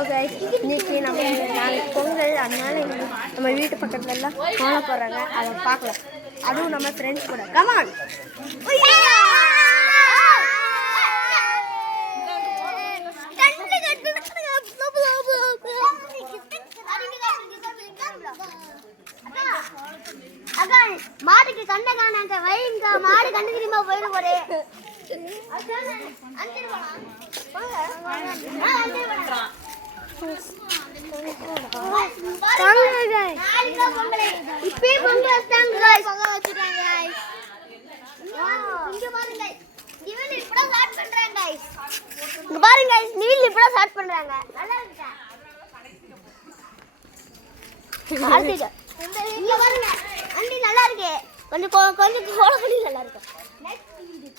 இன்னைக்கு நம்ம நாளைக்கு பொங்கல், அதனால நம்ம வீட்டு பக்கத்துல எல்லாம் கோலம் போடுறாங்க, அதை பார்க்கலாம். அதுவும் நம்ம ஃப்ரெண்ட்ஸ் கூட. கமான். மாடுக்கு கண்ணை காணாங்க வைங்க, மாடு கண்ணு தெரியுமா போயிட போறே. இப்பயே பொங்கல் வச்சாங்க गाइस, பொங்கல் வச்சிட்டாங்க गाइस. இங்க பாருங்க நிவில் இப்படி ஸ்டார்ட் பண்றாங்க गाइस. இங்க பாருங்க गाइस, நிவில் இப்படி ஸ்டார்ட் பண்றாங்க. நல்லா இருக்கா? ஆர்த்திங்க இங்க பாருங்க, அண்டி நல்லா இருக்கு. கொஞ்சம் கொஞ்சம் கோல பண்ணி நல்லா இருக்கு. நெக்ஸ்ட் வீடியோ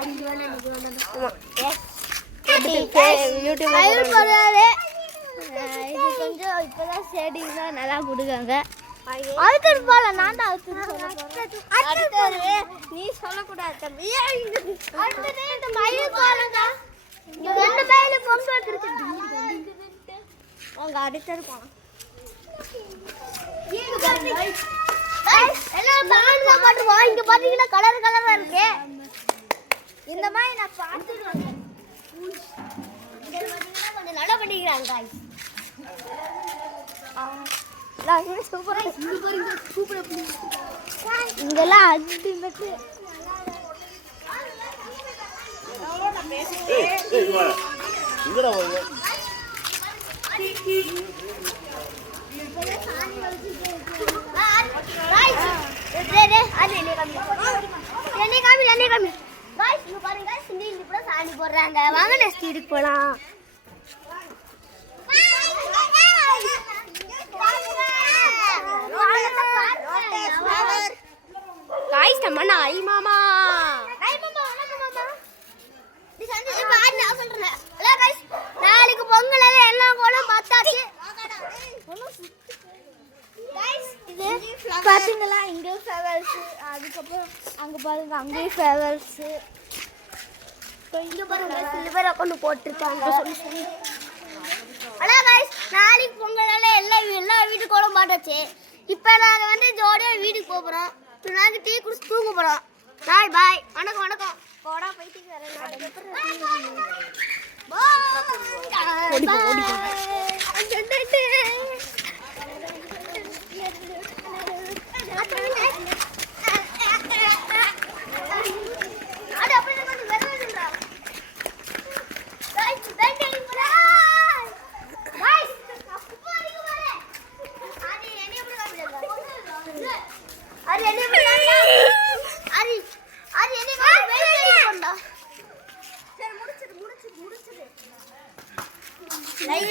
அண்டி வேணா இது வேணா. யூடியூப் லைவ் போறாரு. இது கொஞ்சம் இப்பதான் ஷேடிங் தான் நல்லா கொடுங்க. அடுத்து போல நான் தான் அடுத்து நீ சொல்லக்கூடாது தம்பி. அடுத்து இந்த மயில் போலங்க. இங்க ரெண்டு மயில் பொங்க வச்சிருக்கு. அவங்க அடுத்து போலாம். எல்லாம் பாட்டு வா. இங்க பாத்தீங்கன்னா கலர் கலரா இருக்கு. இந்த மாதிரி நான் பார்த்துருவேன். கொஞ்சம் நல்லா பண்ணிக்கிறாங்க गाइस. சூப்பரா சூப்பரா இங்கெல்லாம் அல்டிமேட். இங்கடா வாங்க. போடுறாங்க. வாங்க நெக்ஸ்ட் வீட்டுக்கு போலாம். गाइस நம்ம நாய் மாமா. நாய் மாமா வணக்கம் மாமா. நீ சந்தி இப்ப ஆடி நான் சொல்றேன். ஹலோ गाइस, நாளைக்கு பொங்கல் எல்லாம் கோலம் பார்த்தாச்சு. गाइस இது பாத்தீங்களா, இங்க ஃபேவர்ஸ், அதுக்கு அப்புறம் அங்க பாருங்க அங்கே ஃபேவர்ஸ். இங்க பாருங்க சில்வர் அக்கௌண்ட் போட்டுருக்காங்க. ஹலோ गाइस, நாளைக்கு பொங்கல் எல்லா வீட்டுக்கு கோலம் பார்த்தாச்சு. இப்போ நாங்க வந்து ஜோடியா வீட்டுக்கு போறோம். நாங்க டீ குடிச்சு தூங்க போறோம். பாய் பாய். வணக்கம் வணக்கம். போடா போயிட்டு வரேன். Like